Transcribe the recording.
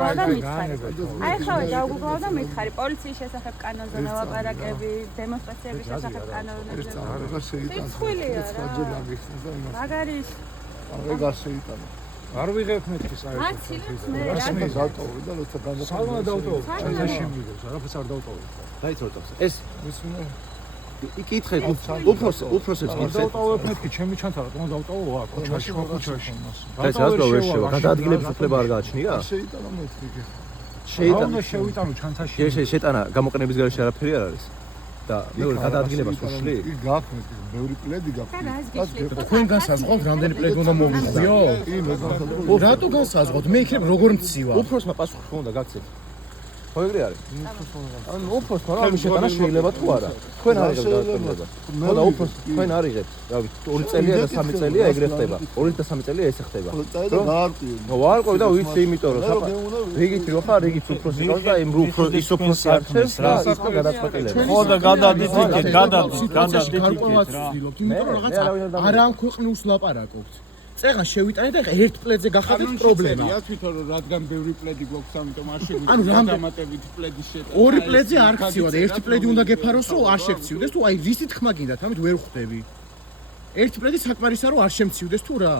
დაუგუგლავ და მითხარი. აი ხავე დაუგუგლავ და მითხარი. პოლიციის შესახებ კანონზე ნავაპარაკები, დემონსტრაციების შესახებ კანონებზე. სიცხვილეა რა. მაგარი აღარ შეიტანა. არ ვიღებ მეთქის აი. აცილებს მე რა. ასე დავტოვე და როცა გადავტოვე. სალმა დავტოვე. ჩანაში მიგოს, არაფერს არ დავტოვე. დაიწროთავს. ეს ის უნდა იკითხეთ უფროსებს არ დავტოვებ მეთქი, ჩემი ჩანთარა, თქო დავტოვო აქ, ქუჩაში ხო ქუჩაში. ეს რას გავეშევა? გადაადგილების უფლება არ გააჩნია? შეიტანა მეთქი. შეიტანა შევიტანო ჩანთაში. შეტანა გამოყენების გარეშე არაფერი არ არის. და მეორე გადაადგილებას უშლი? ის გააქმნეთ, ბევრი პლედი გააქმნეთ. თქვენ განსაზღვროთ რამდენი პლედი უნდა მოვიხდიო? კი, მე განსაზღვროთ. რატო განსაზღვროთ? მე იქნებ როგორ მცივა? უფროსმა პასუხი ხო უნდა გაგცეთ. ხო ეგრე არის? ანუ უფროსმა რა შეტანა შეიძლება თუ არა? თქვენ არ იღებთ დაწყებება. ხო და უფროს თქვენ არ იღებთ. რა ვიცი, 2 წელია და 3 წელია ეგრე ხდება. 2 და 3 წელია ესე ხდება. წაი და გაარკვიე. ნუ ვარკვევი და ვიცი იმიტომ რომ რიგით რო ხარ, რიგით უფროსი ყავს და იმ ის უფროსი არჩევს რა ის გადაწყვეტილება. ხო და გადადით იქეთ, გადადით გარკვევაც ვცდილობთ, იმიტომ რომ რაღაცა არ ამ ქვეყნებს ლაპარაკობთ. წეგან შევიტანეთ და ერთ პლედზე გახადეთ პრობლემა. რა თვითონ რომ რადგან ბევრი პლედი გვაქვს, ამიტომ არ შეგვიძლია ანუ დამატებით პლედის შეტანა. ორი პლედზე არ ქცივა და ერთი პლედი უნდა გეფაროს, რომ არ შექციوده თუ აი რისი თქმა გინდათ, ამით ვერ ხვდები. ერთი პლედი საკმარისაა რომ არ შემციudes თუ რა.